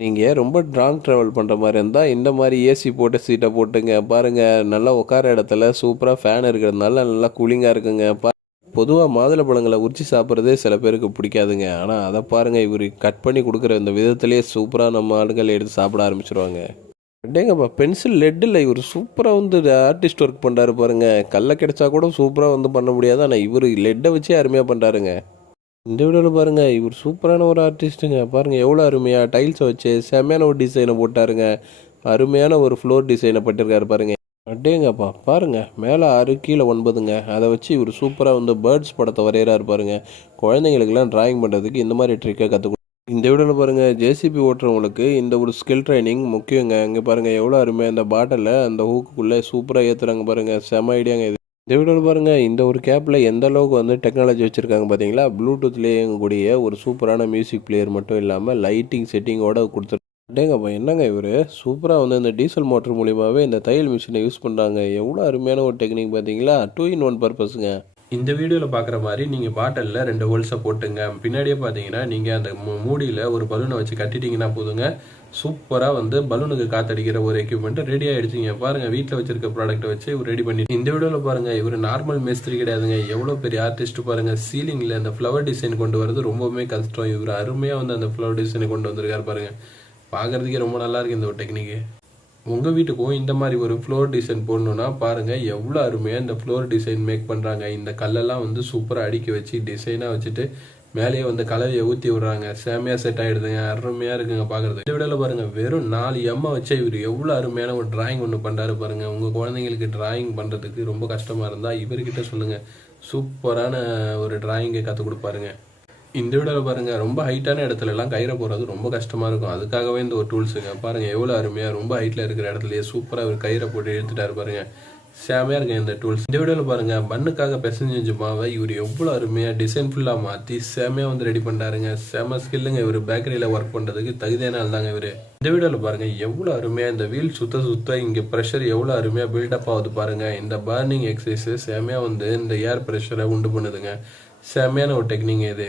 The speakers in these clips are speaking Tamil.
நீங்கள் ரொம்ப லாங் ட்ராவல் பண்ணுற மாதிரி இருந்தால் இந்த மாதிரி ஏசி போட்டு சீட்டை போட்டுங்க பாருங்கள் நல்லா உட்கார இடத்துல சூப்பராக ஃபேன் இருக்கிறதுனால நல்லா கூலிங்காக இருக்குங்க. பா பொதுவாக மாதுளை பழங்களை உரிச்சு சாப்பிட்றதே சில பேருக்கு பிடிக்காதுங்க. ஆனால் அதை பாருங்கள் இவர் கட் பண்ணி கொடுக்குற இந்த விதத்துலேயே சூப்பராக நம்ம ஆளுங்களை எடுத்து சாப்பிட ஆரம்பிச்சிருவாங்க. டேங்கப்பா பென்சில் லெட்டில் இவர் சூப்பராக வந்து ஆர்டிஸ்ட் ஒர்க் பண்ணுறாரு பாருங்கள் கல்லை கிடைச்சா கூட சூப்பராக வந்து பண்ண முடியாது. ஆனால் இவர் லெட்டை வச்சே அருமையாக பண்ணுறாருங்க இந்த வீடியோவில் பாருங்க இவர் சூப்பரான ஒரு ஆர்டிஸ்ட்டுங்க பாருங்க எவ்வளோ அருமையாக டைல்ஸை வச்சு செம்மையான ஒரு டிசைனை போட்டாருங்க. அருமையான ஒரு ஃப்ளோர் டிசைனை பட்டிருக்காரு பாருங்க. அட்டேங்கப்பா பாருங்க மேலே ஆறு கீழே ஒன்பதுங்க. அதை வச்சு இவர் சூப்பராக வந்து பேர்ட்ஸ் படத்தை வரைகிறாரு பாருங்க. குழந்தைங்களுக்கெல்லாம் டிராயிங் பண்ணுறதுக்கு இந்த மாதிரி ட்ரிக்கை கற்றுக் இந்த வீடியோவில் பாருங்கள் ஜேசிபி ஓட்டுறவங்களுக்கு இந்த ஒரு ஸ்கில் ட்ரைனிங் முக்கியங்க. இங்கே பாருங்கள் எவ்வளோ அருமையாக அந்த பாட்டிலில் அந்த ஹூக்குள்ளே சூப்பராக ஏற்றுறாங்க பாருங்கள் செம ஐடியாங்க இது. இந்த வீடியோவில் பாருங்கள் இந்த ஒரு கேப்பில் எந்த அளவுக்கு வந்து டெக்னாலஜி வச்சுருக்காங்க பார்த்தீங்களா ப்ளூடூத்லேயே இயங்கக்கூடிய ஒரு சூப்பரான மியூசிக் பிளேயர் மட்டும் இல்லாமல் லைட்டிங் செட்டிங்கோட கொடுத்துரு என்னங்க இவர்? சூப்பராக வந்து இந்த டீசல் மோட்டர் மூலியமாகவே இந்த தையல் மிஷினை யூஸ் பண்ணுறாங்க எவ்வளோ அருமையான ஒரு டெக்னிக் பார்த்தீங்களா டூ இன் ஒன் பர்பஸுங்க இந்த வீடியோவில் பார்க்குற மாதிரி நீங்கள் பாட்டிலில் ரெண்டு ஹோல்ஸை போட்டுங்க. பின்னாடியே பார்த்தீங்கன்னா நீங்கள் அந்த மூ- மூடியில் ஒரு பலூனை வச்சு கட்டிட்டீங்கன்னா போதுங்க. சூப்பராக வந்து பலூனுக்கு காத்தடிக்கிற ஒரு எக்யூப்மெண்ட் ரெடி ஆகிடுச்சிங்க பாருங்கள் வீட்டில் வச்சிருக்க ப்ராடக்ட்டை வச்சு இவர் ரெடி பண்ணி இந்த வீடியோவில் பாருங்கள் இவர் நார்மல் மேஸ்திரி கிடையாதுங்க. எவ்வளோ பெரிய ஆர்டிஸ்ட் பாருங்கள் சீலிங்கில் அந்த ஃப்ளவர் டிசைன் கொண்டு வரது ரொம்பவுமே கஷ்டம். இவர் அருமையாக வந்து அந்த ஃப்ளவர் டிசைனை கொண்டு வந்திருக்காரு பாருங்கள் பார்க்குறதுக்கே ரொம்ப நல்லாயிருக்கு இந்த ஒரு டெக்னிக்கு உங்கள் வீட்டுக்கும் இந்த மாதிரி ஒரு ஃப்ளோர் டிசைன் போடணுன்னா பாருங்கள் எவ்வளோ அருமையாக இந்த ஃப்ளோர் டிசைன் மேக் பண்ணுறாங்க இந்த கல்லெல்லாம் வந்து சூப்பராக அடுக்கி வச்சு டிசைனாக வச்சுட்டு மேலேயே வந்து கலவையை ஊற்றி விடுறாங்க. செமையாக செட் ஆகிடுதுங்க அருமையாக இருக்குங்க பார்க்குறது இந்த விடல பாருங்கள் வெறும் நாலு எம்மை வச்சு இவர் எவ்வளோ அருமையான ஒரு டிராயிங் ஒன்று பண்ணுறாரு பாருங்கள் உங்கள் குழந்தைங்களுக்கு டிராயிங் பண்ணுறதுக்கு ரொம்ப கஷ்டமாக இருந்தால் இவர்கிட்ட சொல்லுங்கள் சூப்பரான ஒரு டிராயிங்கை கற்றுக் கொடுப்பாருங்க. இந்த வீடியோவில் பாருங்க ரொம்ப ஹைட்டான இடத்துல எல்லாம் கயிறை போடுறது ரொம்ப கஷ்டமா இருக்கும். அதுக்காகவே இந்த ஒரு டூல்ஸுங்க பாருங்க எவ்வளோ அருமையா ரொம்ப ஹைட்ல இருக்கிற இடத்துலயே சூப்பரா ஒரு கயிறை போட்டு இழுத்துட்டாரு பாருங்க. செமையா இருக்கு இந்த டூல்ஸ் இந்த வீடியோவில் பாருங்க மண்ணுக்காக பெசஞ்சு மாவை இவர் எவ்வளோ அருமையா டிசைன் ஃபுல்லாக மாற்றி செமையா வந்து ரெடி பண்ணாருங்க செம ஸ்கில்லுங்க இவர் பேக்கரியில் ஒர்க் பண்ணுறதுக்கு தகுதியான ஆள் தாங்க இவர். இந்த வீடியோவில் பாருங்க எவ்வளோ அருமையா இந்த வீல் சுத்த சுத்த இங்கே ப்ரெஷர் எவ்வளோ அருமையா பில்டப் ஆகுது பாருங்க. இந்த பர்னிங் எக்ஸசைஸ் செமையா வந்து இந்த ஏர் ப்ரெஷரை உண்டு பண்ணுதுங்க. செமையான ஒரு டெக்னிக் இது.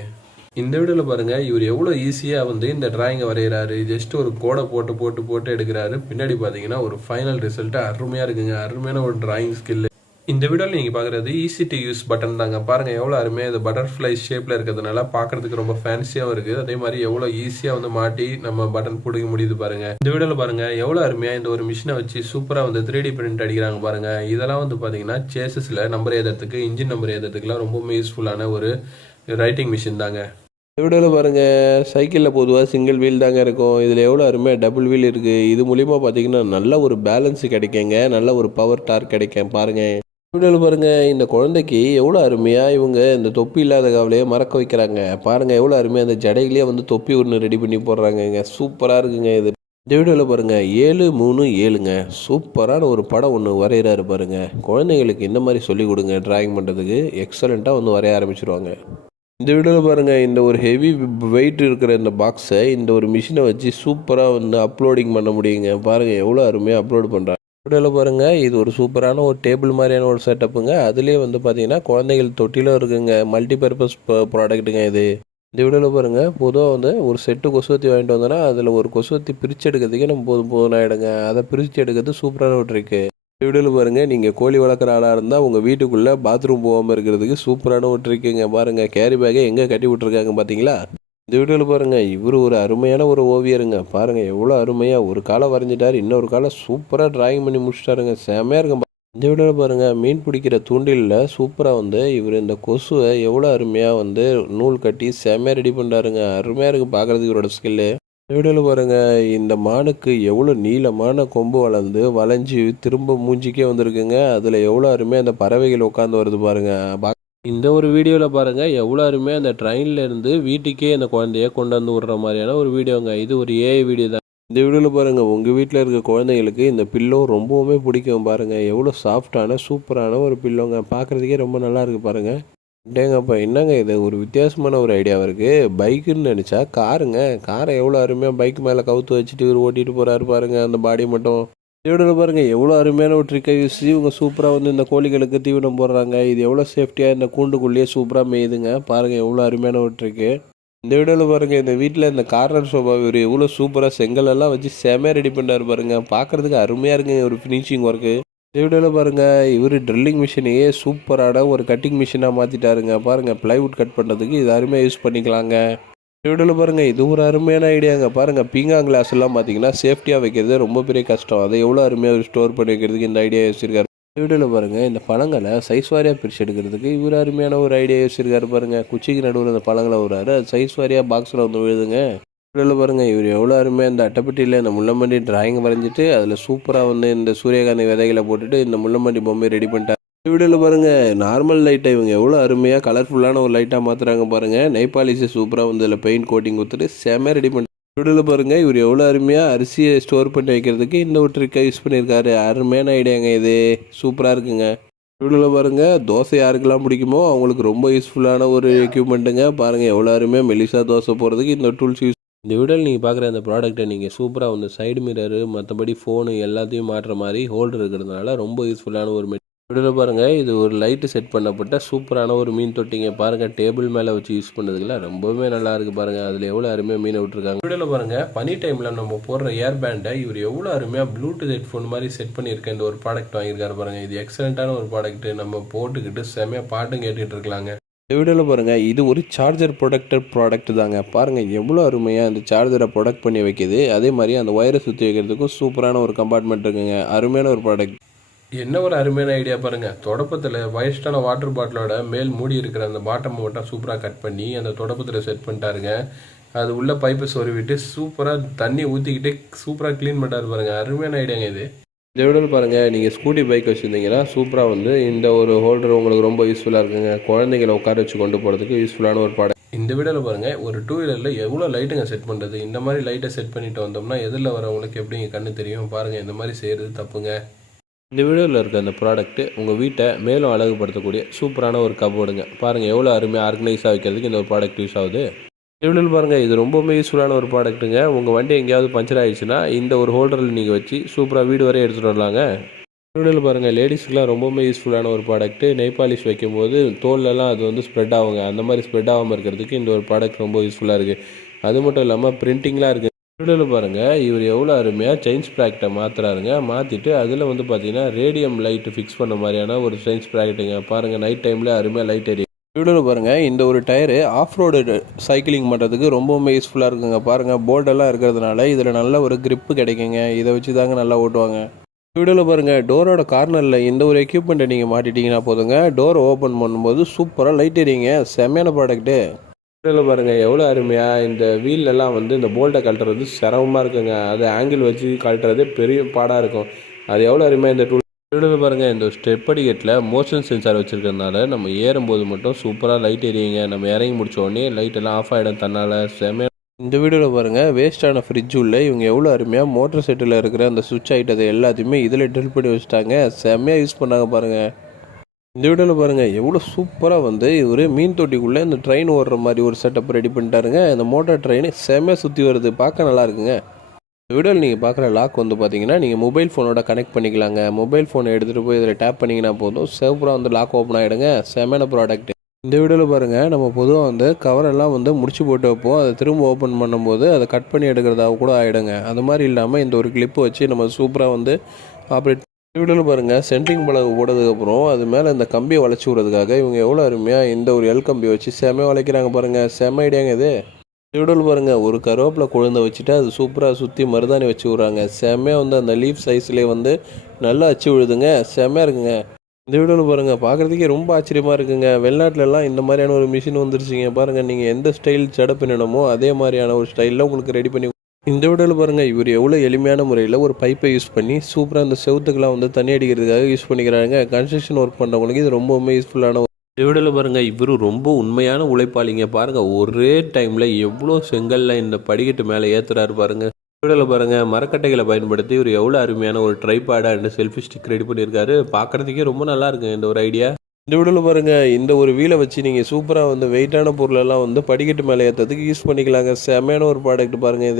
இந்த வீடியோவில் பாருங்கள் இவர் எவ்வளோ ஈஸியாக வந்து இந்த டிராயிங்கை வரைகிறாரு ஜஸ்ட் ஒரு கோடை போட்டு போட்டு போட்டு எடுக்கிறாரு. பின்னாடி பார்த்தீங்கன்னா ஒரு ஃபைனல் ரிசல்ட்டு அருமையாக இருக்குங்க. அருமையான ஒரு டிராயிங் ஸ்கில் இந்த வீடியோவில் நீங்கள் பார்க்குறது ஈஸி டு யூஸ் பட்டன் தாங்க. பாருங்கள் எவ்வளோ அருமையாக இது பட்டர்ஃப்ளை ஷேப்பில் இருக்கிறதுனால பார்க்கறதுக்கு ரொம்ப ஃபேன்சியாகவும் இருக்குது. அதே மாதிரி எவ்வளோ ஈஸியாக வந்து மாட்டி நம்ம பட்டன் பிடிக்க முடியுது பாருங்க. இந்த வீடியோவில் பாருங்கள் எவ்வளோ அருமையாக இந்த ஒரு மிஷினை வச்சு சூப்பராக வந்து த்ரீ டி பிரிண்ட் அடிக்கிறாங்க பாருங்கள் இதெல்லாம் வந்து பார்த்தீங்கன்னா சேசஸில் நம்பர் எழுதுறதுக்கு இன்ஜின் நம்பர் எழுதுறதுக்குலாம் ரொம்பவுமே யூஸ்ஃபுல்லான ஒரு ரைட்டிங் மிஷின் தாங்க. வீடியோவில் பாருங்கள் சைக்கிளில் பொதுவாக சிங்கிள் வீல் தாங்க இருக்கும். இதில் எவ்வளோ அருமையாக டபுள் வீல் இருக்குது இது மூலிமா பார்த்தீங்கன்னா நல்ல ஒரு பேலன்ஸ் கிடைக்குங்க. நல்ல ஒரு பவர் டார்க் கிடைக்கும். பாருங்கள் வீடியோவில் பாருங்கள் இந்த குழந்தைக்கு எவ்வளோ அருமையாக இவங்க இந்த தொப்பி இல்லாத கவலையை மறக்க வைக்கிறாங்க. பாருங்கள் எவ்வளோ அருமையாக அந்த ஜடையிலே வந்து தொப்பி ஒன்று ரெடி பண்ணி போடுறாங்கங்க. சூப்பராக இருக்குங்க இது. இந்த வீடியோவில் பாருங்கள் ஏழு மூணு ஏழுங்க. சூப்பரான ஒரு படம் ஒன்று வரைகிறாரு பாருங்க. குழந்தைங்களுக்கு இந்த மாதிரி சொல்லிக் கொடுங்க டிராயிங் பண்ணுறதுக்கு எக்ஸலண்ட்டாக வந்து வரைய ஆரம்பிச்சிருவாங்க. இந்த வீடியோவில் பாருங்கள் இந்த ஒரு ஹெவி வெயிட் இருக்கிற இந்த பாக்ஸை இந்த ஒரு மிஷினை வச்சு சூப்பராக வந்து அப்லோடிங் பண்ண முடியுங்க. பாருங்கள் எவ்வளோ அருமையாக அப்லோட் பண்ணுறாங்க வீடியோவில் பாருங்கள் இது ஒரு சூப்பரான ஒரு டேபிள் மாதிரியான ஒரு செட்டப்புங்க அதுலேயே வந்து பார்த்தீங்கன்னா குழந்தைகள் தொட்டிலும் இருக்குங்க மல்டிபர்பஸ் ப்ராடக்ட்டுங்க இது. இந்த வீடியோவில் பாருங்கள் பொதுவாக வந்து ஒரு செட்டு கொசுவத்தி வாங்கிட்டு வந்தோன்னா அதில் ஒரு கொசுவத்தி பிரித்து எடுக்கிறதுக்கே நம்ம போதும் போதும் ஆகிடுங்க அதை பிரித்து எடுக்கிறது சூப்பரான ஒரு ட்ரிக்கு வீடியோவில் பாருங்கள் நீங்கள் கோழி வளர்க்குற ஆளாக இருந்தால் உங்கள் வீட்டுக்குள்ளே பாத்ரூம் போகாமல் இருக்கிறதுக்கு சூப்பரான ஒரு ட்ரிக்குங்க பாருங்கள் கேரி பேக்கை எங்கே கட்டி விட்ருக்காங்க பார்த்தீங்களா இந்த வீடியோவில் பாருங்கள் இவர் ஒரு அருமையான ஒரு ஓவியருங்க. பாருங்கள் எவ்வளோ அருமையாக ஒரு காலை வரைஞ்சிட்டார். இன்னொரு காலை சூப்பராக டிராயிங் பண்ணி முடிச்சிட்டாருங்க. செமையாக இருக்கும். இந்த வீடியோவில் பாருங்கள் மீன் பிடிக்கிற தூண்டிலில் சூப்பராக வந்து இவர் இந்த கொசுவை எவ்வளோ அருமையாக வந்து நூல் கட்டி செமையாக ரெடி பண்ணுறாருங்க அருமையாக இருக்குது பார்க்குறதுக்கு இவரோட ஸ்கில்லு வீடியோவில் பாருங்கள் இந்த மானுக்கு எவ்வளோ நீளமான கொம்பு வளர்ந்து வளைஞ்சி திரும்ப மூஞ்சிக்கே வந்திருக்குங்க. அதில் எவ்வளோ அருமையாக அந்த பறவைகள் உட்காந்து வருது பாருங்கள் இந்த ஒரு வீடியோவில் பாருங்கள் எவ்வளோ அருமையாக அந்த ட்ரெயினில் இருந்து வீட்டுக்கே அந்த குழந்தைய கொண்டு வந்து விடுற மாதிரியான ஒரு வீடியோங்க. இது ஒரு ஏஐ வீடியோ தான். இந்த வீடியோவில் பாருங்கள் உங்கள் வீட்டில் இருக்க குழந்தைங்களுக்கு இந்த பில்லோ ரொம்பவுமே பிடிக்கும் பாருங்கள் எவ்வளோ சாஃப்டான சூப்பரான ஒரு பில்லோங்க பார்க்குறதுக்கே ரொம்ப நல்லா இருக்குது பாருங்கள் டேங்கப்பா என்னங்க இது? ஒரு வித்தியாசமான ஒரு ஐடியாவாக இருக்குது பைக்குன்னு நினச்சா காருங்க. காரை எவ்வளோ அருமையாக பைக் மேலே கவுத்து வச்சுட்டு இவர் ஓட்டிகிட்டு போகிறாரு பாருங்கள் அந்த பாடி மட்டும். தீவிரம் பாருங்கள் எவ்வளோ அருமையான ஒரு ட்ரிக்கை யூஸ் இவங்க சூப்பராக வந்து இந்த கோழிகளுக்கு தீவனம் போடுறாங்க. இது எவ்வளோ சேஃப்டியாக இந்த கூண்டுக்குள்ளேயே சூப்பராக மேயுதுங்க. பாருங்கள் எவ்வளோ அருமையான ஒரு ட்ரிக்கு இந்த வீடியோவில் பாருங்க இந்த வீட்டில் இந்த கார்னர் சோபா இவர் எவ்வளோ சூப்பராக செங்கல் எல்லாம் வச்சு செமையாக ரெடி பண்ணாரு பாருங்கள் பார்க்கறதுக்கு அருமையாக இருக்குங்க ஒரு ஃபினிஷிங் ஒர்க்கு வீடியோவில் பாருங்க இவர் ட்ரில்லிங் மிஷினையே சூப்பரான ஒரு கட்டிங் மிஷினாக மாற்றிட்டாருங்க பாருங்கள் பிளைவுட் கட் பண்ணுறதுக்கு இது அருமையாக யூஸ் பண்ணிக்கலாங்க. இந்த வீடியோவில் இது ஒரு அருமையான ஐடியாங்க பாருங்க பீங்கா கிளாஸ் எல்லாம் பார்த்தீங்கன்னா சேஃப்டியாக வைக்கிறது ரொம்ப பெரிய கஷ்டம். அதை எவ்வளோ அருமையாக ஸ்டோர் பண்ணி வைக்கிறதுக்கு இந்த ஐடியா யோசிச்சிருக்காரு இந்த வீடியோவில் இந்த பழங்களை சைஸ் வாரியாக பிரித்து எடுக்கிறதுக்கு இவர் அருமையான ஒரு ஐடியா யோசிச்சிருக்காரு பாருங்கள் குச்சிக்கு நடுவில் இந்த பழங்களை விடுறாரு. அது சைஸ் வாரியாக பாக்ஸில் வந்து விழுதுங்க. இதில் பாருங்க இவர் எவ்வளோ அருமையாக இந்த அட்டைப்பட்டியில் இந்த முள்ளம்பண்டி டிராயிங் வரைஞ்சிட்டு அதில் சூப்பராக வந்து இந்த சூரியகாந்தி விதைகளை போட்டுட்டு இந்த முள்ளம்பண்டி பொம்மை ரெடி பண்ணிட்டார். இந்த வீடியோவில் பாருங்கள் நார்மல் லைட்டை இவங்க எவ்வளோ அருமையாக கலர்ஃபுல்லான ஒரு லைட்டாக மாற்றுறாங்க பாருங்கள் நெய்பாலிஸை சூப்பராக வந்து இதில் பெயிண்ட் கோட்டிங் கொடுத்துட்டு செம்ம ரெடி பண்ணி வீடியோவில் பாருங்க இவர் எவ்வளோ அருமையாக அரிசியை ஸ்டோர் பண்ணி வைக்கிறதுக்கு இந்த ஒரு ட்ரிக்கை யூஸ் பண்ணியிருக்காரு. அருமையான ஐடியாங்க இது. சூப்பராக இருக்குங்க. வீடியோவில் பாருங்கள் தோசை யாருக்கெல்லாம் பிடிக்குமோ அவங்களுக்கு ரொம்ப யூஸ்ஃபுல்லான ஒரு எக்யூப்மெண்ட்டுங்க பாருங்க எவ்வளோ அருமையாக மெலிசா தோசை போடுறதுக்கு இந்த டூல்ஸ் யூஸ் இந்த வீடியோவில் நீங்கள் பார்க்குற அந்த ப்ராடக்ட்டை நீங்கள் சூப்பராக வந்து சைடு மிரரு மற்றபடி ஃபோனு எல்லாத்தையும் மாற்ற மாதிரி ஹோல்டர் இருக்கிறதுனால ரொம்ப யூஸ்ஃபுல்லான ஒரு வீடியோவில் பாருங்கள் இது ஒரு லைட்டு செட் பண்ணப்பட்ட சூப்பரான ஒரு மீன் தொட்டிங்க. பாருங்கள் டேபிள் மேலே வச்சு யூஸ் பண்ணதுக்குல ரொம்பவே நல்லா இருக்குது பாருங்கள் அதில் எவ்வளோ அருமையாக மீனை விட்டுருக்காங்க. வீடியோவில் பாருங்கள் பனி டைமில் நம்ம போடுற ஏர் பேண்டை இவர் எவ்வளோ அருமையாக ப்ளூடூத் ஹெட்ஃபோன் மாதிரி செட் பண்ணியிருக்க இந்த ஒரு ப்ராடக்ட் வாங்கியிருக்காரு பாருங்கள் இது எக்ஸலண்ட்டான ஒரு ப்ராடக்ட்டு நம்ம போட்டுக்கிட்டு செமையாக பாட்டும் கேட்டுகிட்டு இருக்கலாங்க. இந்த வீடியோவில் பாருங்கள் இது ஒரு சார்ஜர் ப்ரொடக்டர் ப்ராடக்ட் தாங்க. பாருங்கள் எவ்வளோ அருமையாக அந்த சார்ஜரை ப்ரொடக்ட் பண்ணி வைக்கிது. அதே மாதிரி அந்த ஒயரை சுற்றி வைக்கிறதுக்கும் சூப்பரான ஒரு கம்பார்ட்மெண்ட் இருக்குங்க. அருமையான ஒரு ப்ராடக்ட் என்ன ஒரு அருமையான ஐடியா பாருங்கள் தொடப்பத்தில் வயஸ்டான வாட்டர் பாட்டிலோட மேல் மூடி இருக்கிற அந்த பாட்டம் மட்டும் சூப்பராக கட் பண்ணி அந்த தொடப்பத்தில் செட் பண்ணிட்டாருங்க. அது உள்ள பைப்பை சொருவிட்டு சூப்பராக தண்ணி ஊற்றிக்கிட்டு சூப்பராக க்ளீன் பண்ணிட்டாரு பாருங்க. அருமையான ஐடியாங்க இது. இந்த வீடியோவில் பாருங்கள் நீங்கள் ஸ்கூட்டி பைக் வச்சுருந்தீங்கன்னா சூப்பராக வந்து இந்த ஒரு ஹோல்டர் உங்களுக்கு ரொம்ப யூஸ்ஃபுல்லாக இருக்குங்க. குழந்தைங்களை உட்கார வச்சு கொண்டு போகிறதுக்கு யூஸ்ஃபுல்லான ஒரு ப்ராடக்ட் இந்த வீடியோவில் பாருங்கள் ஒரு டூ வீலரில் எவ்வளோ லைட்டுங்க செட் பண்ணுறது இந்த மாதிரி லைட்டை செட் பண்ணிட்டு வந்தோம்னா எதில் வரவங்களுக்கு எப்படிங்க கண்ணு தெரியும்? பாருங்கள் இந்த மாதிரி செய்கிறது தப்புங்க. இந்த வீடியோவில் இருக்க அந்த ப்ராடக்ட்டு உங்கள் வீட்டை மேலும் அழகுபடுத்தக்கூடிய சூப்பரான ஒரு கபோர்டுங்க பாருங்கள் எவ்வளோ அருமையாக ஆர்கனைஸாக வைக்கிறதுக்கு இந்த ஒரு ப்ராடக்ட் யூஸ் ஆகுது. இவ்வளோ பாருங்கள் இது ரொம்பவுமே யூஸ்ஃபுல்லான ஒரு ப்ராடக்ட்டுங்க உங்கள் வண்டி எங்கேயாவது பஞ்சர் ஆகிடுச்சுன்னா இந்த ஒரு ஹோல்டரில் நீங்கள் வச்சு சூப்பராக வீடு வரையும் எடுத்துகிட்டு வரலாங்க. வீடியோவில் பாருங்கள் லேடிஸ்க்குலாம் ரொம்பவுமே யூஸ்ஃபுல்லான ஒரு ப்ராடக்ட்டு நெய் பாலிஷ் வைக்கும்போது தோல்லலாம் அது வந்து ஸ்ப்ரெட் ஆகுங்க. அந்த மாதிரி ஸ்ப்ரெட் ஆகாமல் இருக்கிறதுக்கு இந்த ஒரு ப்ராடக்ட் ரொம்ப யூஸ்ஃபுல்லாக இருக்குது அது மட்டும் இல்லாமல் பிரிண்டிங்லாம் இருக்குது வீடியோவில் பாருங்கள் இவர் எவ்வளோ அருமையாக செயின் ஸ்ப்ராக்கெட்டை மாற்றுறாருங்க மாற்றிட்டு அதில் வந்து பார்த்தீங்கன்னா ரேடியம் லைட்டு ஃபிக்ஸ் பண்ண மாதிரியான ஒரு செயின் ஸ்ப்ராக்கெட்டுங்க பாருங்கள் நைட் டைமில் அருமையாக லைட் எரியும் வீடியோவில் பாருங்கள் இந்த ஒரு டயரு ஆஃப் ரோடு சைக்கிளிங் பண்ணுறதுக்கு ரொம்பவுமே யூஸ்ஃபுல்லாக இருக்குங்க. பாருங்கள் போர்டெல்லாம் இருக்கிறதுனால இதில் நல்ல ஒரு கிரிப்பு கிடைக்குங்க. இதை வச்சு தாங்க நல்லா ஓட்டுவாங்க. வீடியோவில் பாருங்கள் டோரோட கார்னரில் இந்த ஒரு எக்யூப்மெண்ட்டை நீங்கள் மாட்டிட்டீங்கன்னா போதுங்க. டோரை ஓப்பன் பண்ணும்போது சூப்பராக லைட் எரியுங்க. செம்மையான ப்ராடக்ட்டு வீடியோவில் பாருங்கள் எவ்வளோ அருமையாக இந்த வீல்லெல்லாம் வந்து இந்த போல்ட்டை கழட்டுறது சிரமமாக இருக்குங்க. அது ஆங்கிள் வச்சு கழட்டுறதே பெரிய பாடாக இருக்கும். அது எவ்வளோ அருமையாக இந்த டூல் வீடியோவில் பாருங்கள் இந்த ஸ்டெப் படிக்கட்டில் மோஷன் சென்சார் வச்சுருக்கிறதுனால நம்ம ஏறும்போது மட்டும் சூப்பராக லைட் எரியுங்க நம்ம இறங்கி முடிச்ச உடனே லைட் எல்லாம் ஆஃப் ஆகிடும் தன்னால். செமையாக இந்த வீடியோவில் பாருங்கள் வேஸ்ட்டான ஃப்ரிட்ஜ் உள்ள இவங்க எவ்வளோ அருமையாக மோட்டர் செட்டில் இருக்கிற அந்த சுவிட்ச் ஐட்டத்தை எல்லாத்தையுமே இதில் ட்ரில் பண்ணி வச்சுட்டாங்க. செம்மையாக யூஸ் பண்ணாங்க பாருங்கள் இந்த வீடியோவில் பாருங்கள் எவ்வளோ சூப்பராக வந்து ஒரு மீன் தொட்டிக்குள்ளே இந்த ட்ரெயின் ஓடுற மாதிரி ஒரு செட்டப் ரெடி பண்ணிட்டாருங்க. இந்த மோட்டார் ட்ரெயின் செம்மையாக சுற்றி வருது. பார்க்க நல்லா இருக்குங்க. இந்த வீடியோவில் நீங்கள் பார்க்குற லாக் வந்து பார்த்தீங்கன்னா நீங்கள் மொபைல் ஃபோனோட கனெக்ட் பண்ணிக்கலாங்க. மொபைல் ஃபோனை எடுத்துகிட்டு போய் இதில் டேப் பண்ணிங்கன்னா போதும். சூப்பராக வந்து லாக் ஓப்பன் ஆகிடுங்க செம்மையான ப்ராடக்ட் இந்த வீடியோவில் பாருங்கள் நம்ம பொதுவாக வந்து கவரெல்லாம் வந்து முடிச்சு போட்டு வைப்போம். அதை திரும்ப ஓப்பன் பண்ணும்போது அதை கட் பண்ணி எடுக்கிறதாக கூட ஆகிடுங்க அது மாதிரி இல்லாமல் இந்த ஒரு கிளிப்பு வச்சு நம்ம சூப்பராக வந்து ஆப்ரேட் வீடியோவில் பாருங்கள் சென்ட்ரிங் பலகு போட்டதுக்கப்புறம் அது மேலே இந்த கம்பியை வளைச்சி விடுறதுக்காக இவங்க எவ்வளோ அருமையாக இந்த ஒரு எல் கம்பியை வச்சு செமையாக வளைக்கிறாங்க பாருங்கள் செம்ம ஐடியாங்க இது. வீடியோவில் பாருங்க ஒரு கருவேப்பிலை குழந்தை வச்சுட்டு அது சூப்பராக சுற்றி மருதாணி வச்சு விட்றாங்க. செம்மையாக வந்து அந்த லீஃப் சைஸ்லேயே வந்து நல்லா அச்சு விழுதுங்க. செம்மையாக இருக்குங்க. இந்த வீடியோவில் பாருங்கள் பார்க்குறதுக்கே ரொம்ப ஆச்சரியமாக இருக்குங்க. வெளிநாட்டிலலாம் இந்த மாதிரியான ஒரு மிஷின் வந்துருச்சுங்க. பாருங்கள் நீங்கள் எந்த ஸ்டைல் ஜட பின்னணுமோ அதே மாதிரியான ஒரு ஸ்டைலில் உங்களுக்கு ரெடி பண்ணி இந்த வீடியோவில் பாருங்கள் இவர் எவ்வளோ எளிமையான முறையில் ஒரு பைப்பை யூஸ் பண்ணி சூப்பராக அந்த செவுத்துக்கெல்லாம் வந்து தண்ணி அடிக்கிறதுக்காக யூஸ் பண்ணிக்கிறாங்க கன்ஸ்ட்ரக்ஷன் ஒர்க் பண்ணுறவங்களுக்கு இது ரொம்பவுமே யூஸ்ஃபுல்லான இவடில் பாருங்கள் இவர் ரொம்ப உண்மையான உழைப்பாளிங்க. பாருங்கள் ஒரே டைமில் எவ்வளோ செங்கல்ல இந்த படிக்கட்டு மேலே ஏற்றுறாரு பாருங்கள் இவடில் பாருங்கள் மரக்கட்டைகளை பயன்படுத்தி இவர் எவ்வளோ அருமையான ஒரு ட்ரைபேடாக அண்ட் செல்ஃபி ஸ்டிக் ரெடி பண்ணியிருக்காரு பார்க்குறதுக்கே ரொம்ப நல்லா இருக்குங்க இந்த ஒரு ஐடியா இந்த விடலு பாருங்கள் இந்த ஒரு வீலை வச்சு நீங்கள் சூப்பராக வந்து வெயிட்டான பொருளெல்லாம் வந்து படிக்கட்டு மேலே ஏற்றுறதுக்கு யூஸ் பண்ணிக்கலாங்க. செமையான ஒரு ப்ராடக்ட் பாருங்கள் இது.